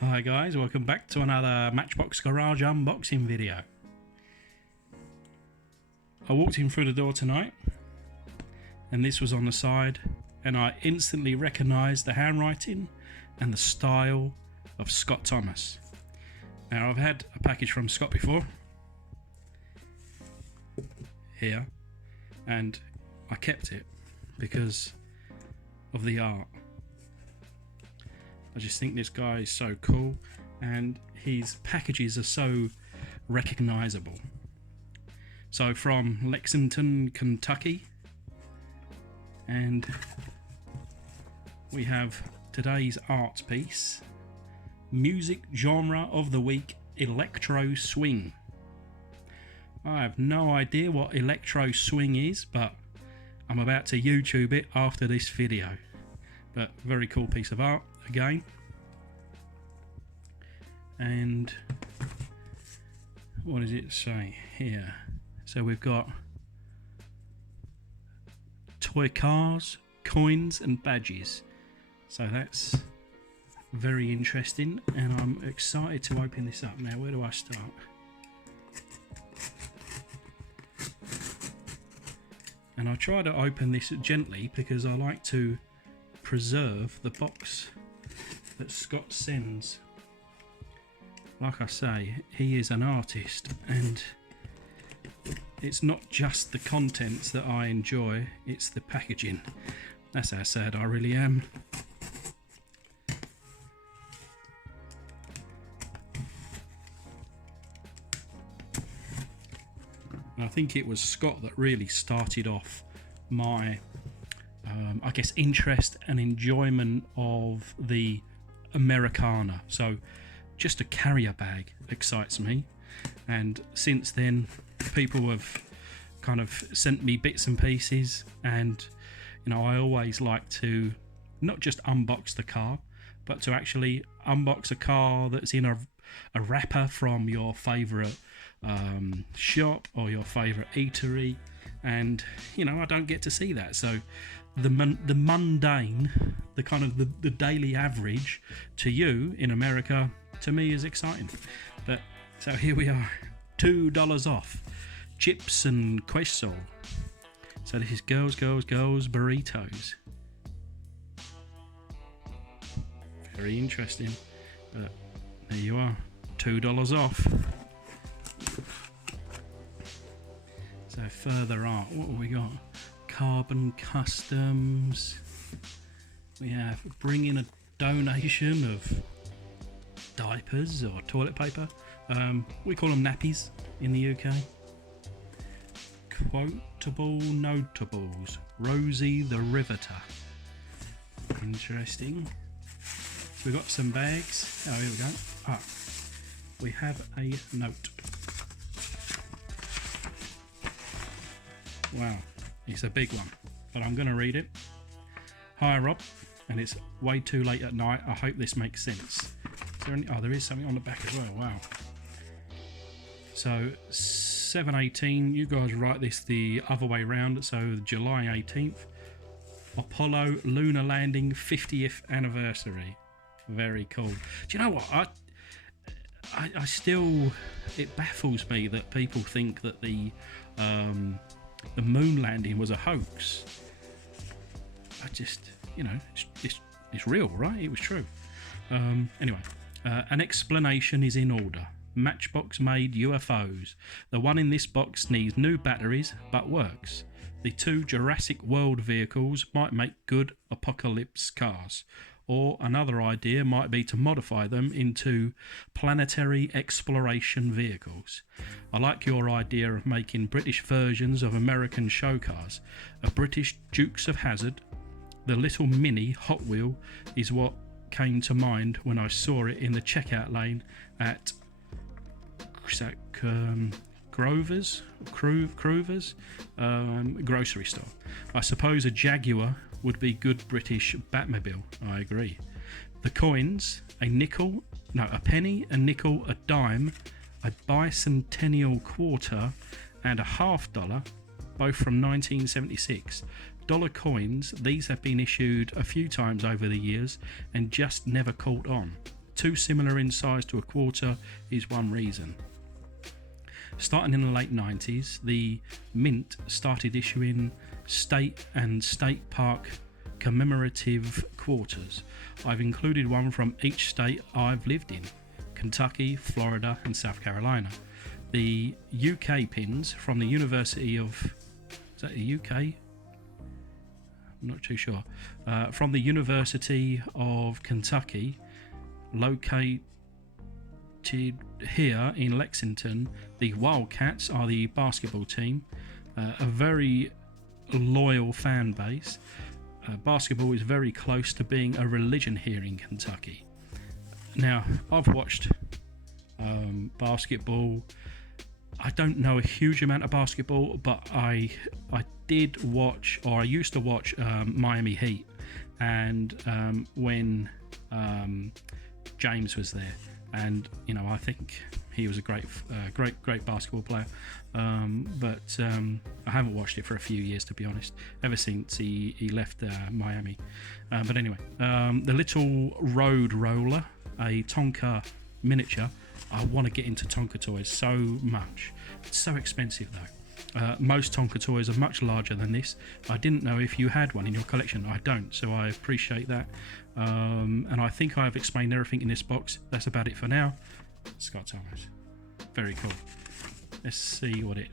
Hi guys, welcome back to another Matchbox Garage unboxing video. I walked in through the door tonight and this was on the side, and I instantly recognised the handwriting and the style of Scott Thomas. Now, I've had a package from Scott before here, and I kept it because of the art. I just think this guy is so cool, and his packages are so recognisable. So from Lexington, Kentucky, and we have today's art piece, music genre of the week, electro swing. I have no idea what electro swing is, but I'm about to YouTube it after this video. But very cool piece of art again. And what does it say here? So we've got toy cars, coins and badges. So that's very interesting, and I'm excited to open this up. Now, where do I start? And I try to open this gently because I like to preserve the box that Scott sends. Like I say, he is an artist, and it's not just the contents that I enjoy, it's the packaging. That's how sad I really am. And I think it was Scott that really started off my I guess interest and enjoyment of the Americana. So just a carrier bag excites me, and since then people have kind of sent me bits and pieces, and you know, I always like to not just unbox the car, but to actually unbox a car that's in a wrapper from your favourite shop or your favourite eatery, and you know, I don't get to see that. So the mundane, the kind of the daily average to you in America, to me, is exciting. But so here we are, $2 off chips and queso. So this is girls burritos. Very interesting, but there you are, $2 off. So further art, what have we got? Carbon customs. We have bring in a donation of diapers or toilet paper. We call them nappies in the UK. Quotable notables. Rosie the Riveter. Interesting. So we've got some bags. Oh, here we go. We have a note. Wow, it's a big one, but I'm going to read it. Hi Rob, and it's way too late at night. I hope this makes sense. Is there any, there is something on the back as well. Wow. So 7/18, you guys write this the other way around, so July 18th, Apollo lunar landing 50th anniversary. Very cool. Do you know what? I still, it baffles me that people think that the moon landing was a hoax. I just, you know, it's real, right? It was true. Anyway, an explanation is in order. Matchbox made UFOs. The one in this box needs new batteries, but works. The two Jurassic World vehicles might make good apocalypse cars. Or another idea might be to modify them into planetary exploration vehicles. I like your idea of making British versions of American show cars. A British Dukes of Hazzard, the little mini Hot Wheel, is what came to mind when I saw it in the checkout lane at Grover's grocery store. I suppose a Jaguar would be good British Batmobile. I agree. The coins, a penny, a nickel, a dime, a bicentennial quarter, and a $50, both from 1976. Dollar coins, these have been issued a few times over the years and just never caught on. too similar in size to a quarter is one reason. Starting in the late 90s, the Mint started issuing state and state park commemorative quarters. I've included one from each state I've lived in: Kentucky, Florida and South Carolina. The UK pins from the University of... is that the UK? I'm not too sure. From the University of Kentucky, located here in Lexington. The Wildcats are the basketball team, a very loyal fan base. Basketball is very close to being a religion here in Kentucky. Now, I've watched basketball. I don't know a huge amount of basketball, but I did watch, or I used to watch Miami Heat, and when James was there, and you know, I think he was a great basketball player, but I haven't watched it for a few years, to be honest, ever since he left Miami. But anyway, the little road roller, a Tonka miniature. I want to get into Tonka toys so much. It's so expensive though. Most Tonka toys are much larger than this. I didn't know if you had one in your collection. I don't, so I appreciate that. And I think I've explained everything in this box. That's about it for now. Scott Thomas. Very cool. Let's see what it...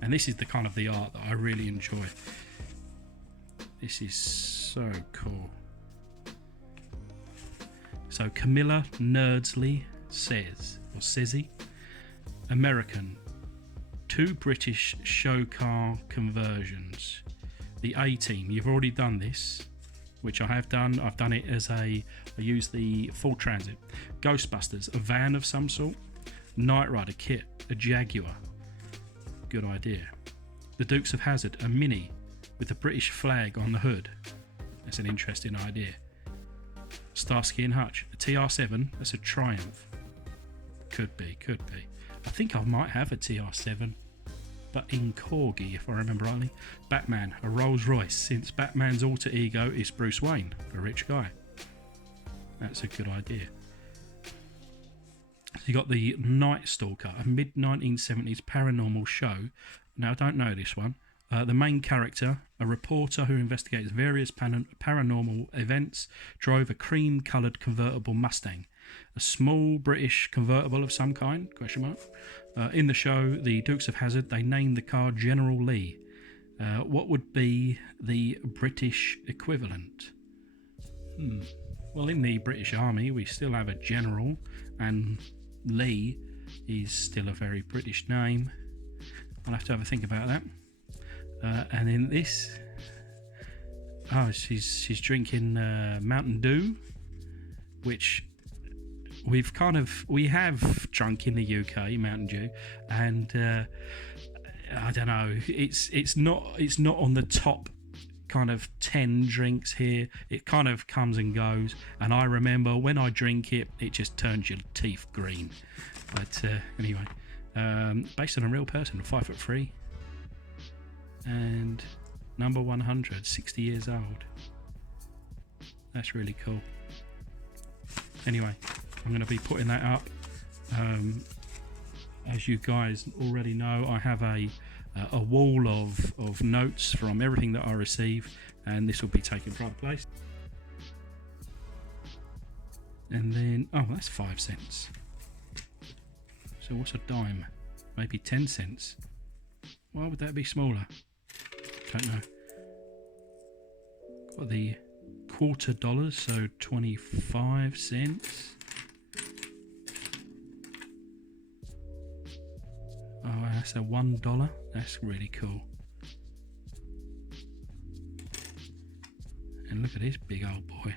And this is the kind of the art that I really enjoy. This is so cool. So Camilla Nerdsley says, or Sezzy, American, 2 British show car conversions. The A-Team, you've already done this, which I have done. I've done it as I use the Ford Transit. Ghostbusters, a van of some sort. Knight Rider kit, a Jaguar. Good idea. The Dukes of Hazzard, a Mini with the British flag on the hood. That's an interesting idea. Starsky and Hutch, a TR7, that's a Triumph. Could be. I think I might have a TR7, but in Corgi, if I remember rightly. Batman, a Rolls Royce, since Batman's alter ego is Bruce Wayne, a rich guy. That's a good idea. So you got the Night Stalker, a mid-1970s paranormal show. Now, I don't know this one. The main character, a reporter who investigates various paranormal events, drove a cream-coloured convertible Mustang. A small British convertible of some kind, question mark. In the show, the Dukes of Hazzard, they named the car General Lee. What would be the British equivalent? Well, in the British Army, we still have a general, and Lee is still a very British name. I'll have to have a think about that. And in this, she's drinking Mountain Dew, which we have drunk in the UK, Mountain Dew, and I don't know, it's not on the top kind of 10 drinks here. It kind of comes and goes, and I remember when I drink it, it just turns your teeth green. But anyway, based on a real person, 5'3", and number 100, 60 years old. That's really cool. Anyway, I'm going to be putting that up. As you guys already know, I have a wall of notes from everything that I receive, and this will be taking pride place. And then, oh, that's 5 cents. So what's a dime? Maybe 10 cents. Why would that be smaller? Don't know. Got the $quarter, so 25 cents. Oh, that's a $1. That's really cool. And look at this big old boy.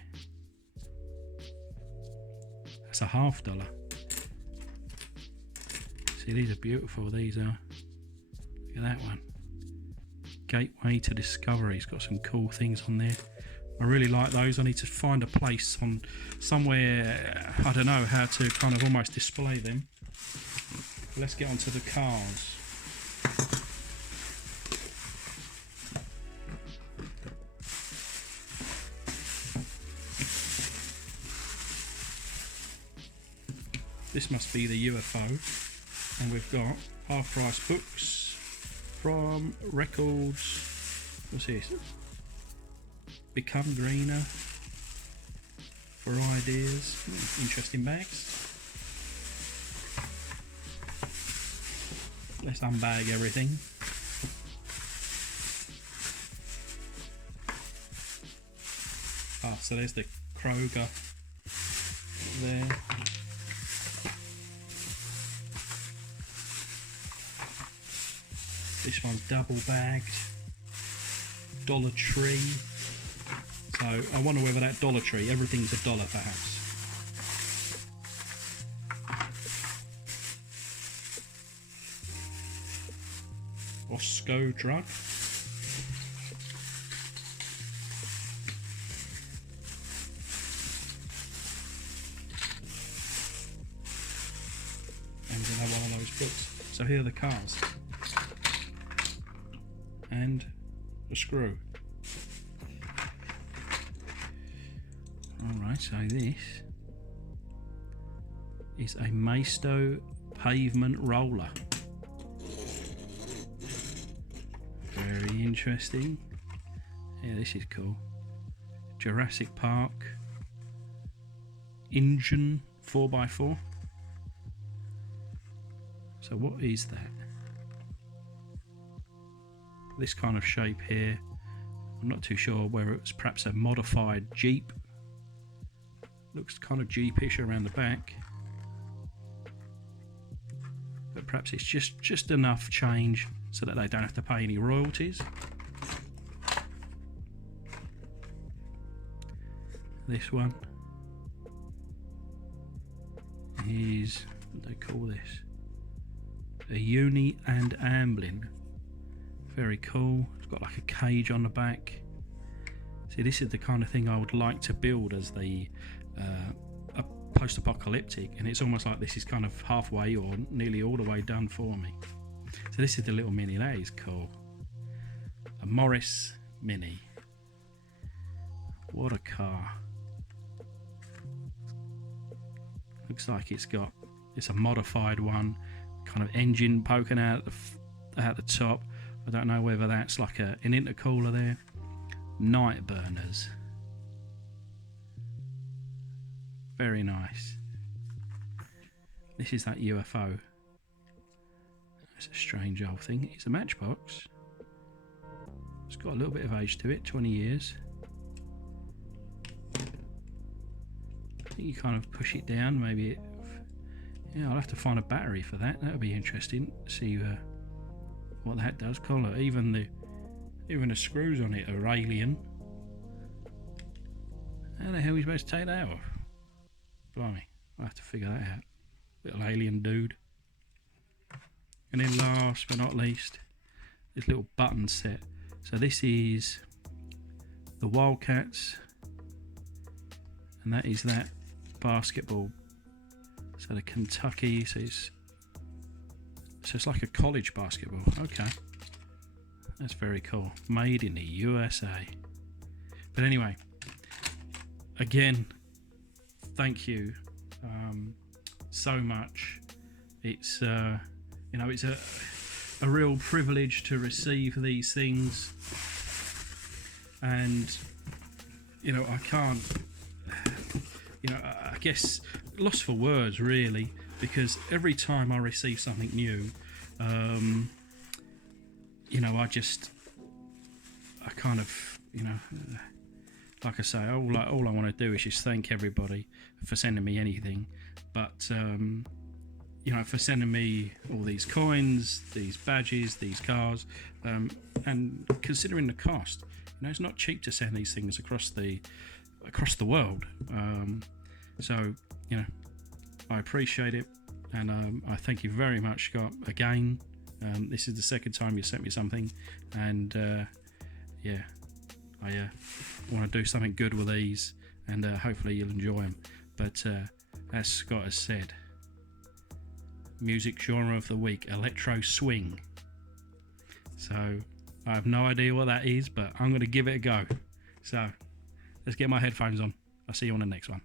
That's a $half. See, these are beautiful. These are. Look at that one. Gateway to Discovery. It's got some cool things on there. I really like those. I need to find a place on somewhere, I don't know how to kind of almost display them. Let's get onto the cars. This must be the UFO. And we've got half-price books from Records. What's this? Become Greener. For ideas. Interesting bags. Let's unbag everything. Ah, so there's the Kroger there. This one's double bagged. Dollar Tree. So I wonder whether that Dollar Tree, everything's $1 perhaps. Osco Drug. And another one of those books. So here are the cars. And the screw. Alright, so this is a Maisto pavement roller. Very interesting. Yeah, this is cool. Jurassic Park engine 4x4. So what is that? This kind of shape here. I'm not too sure whether it's perhaps a modified Jeep. Looks kind of Jeepish around the back. But perhaps it's just enough change so that they don't have to pay any royalties. This one is, what do they call this? A Uni and Amblin. Very cool. It's got like a cage on the back. See, this is the kind of thing I would like to build as the a post-apocalyptic, and it's almost like this is kind of halfway or nearly all the way done for me. So this is the little Mini. That is cool. A Morris Mini. What a car. Looks like it's a modified one, kind of engine poking out at the top. I don't know whether that's like an intercooler there. Night burners. Very nice. This is that UFO. That's a strange old thing. It's a Matchbox. It's got a little bit of age to it, 20 years. I think you kind of push it down, maybe it... Yeah, I'll have to find a battery for that. That'll be interesting. See what that does. Color, even the screws on it are alien. How the hell are you supposed to take that off? Blimey, I'll have to figure that out. Little alien dude. And then last but not least, this little button set. So this is the Wildcats, and that is that basketball. So the Kentucky, so it's like a college basketball. Okay, that's very cool. Made in the USA. But anyway, again, thank you so much. It's it's a real privilege to receive these things, and I can't, I guess lost for words really, because every time I receive something new, I kind of, like I say, all I want to do is just thank everybody for sending me anything, but for sending me all these coins, these badges, these cars, and considering the cost, it's not cheap to send these things across the world. So I appreciate it, and I thank you very much, Scott. Again, this is the second time you sent me something, and I want to do something good with these, and hopefully you'll enjoy them. But as Scott has said, music genre of the week, electro swing. So I have no idea what that is, but I'm going to give it a go. So let's get my headphones on. I'll see you on the next one.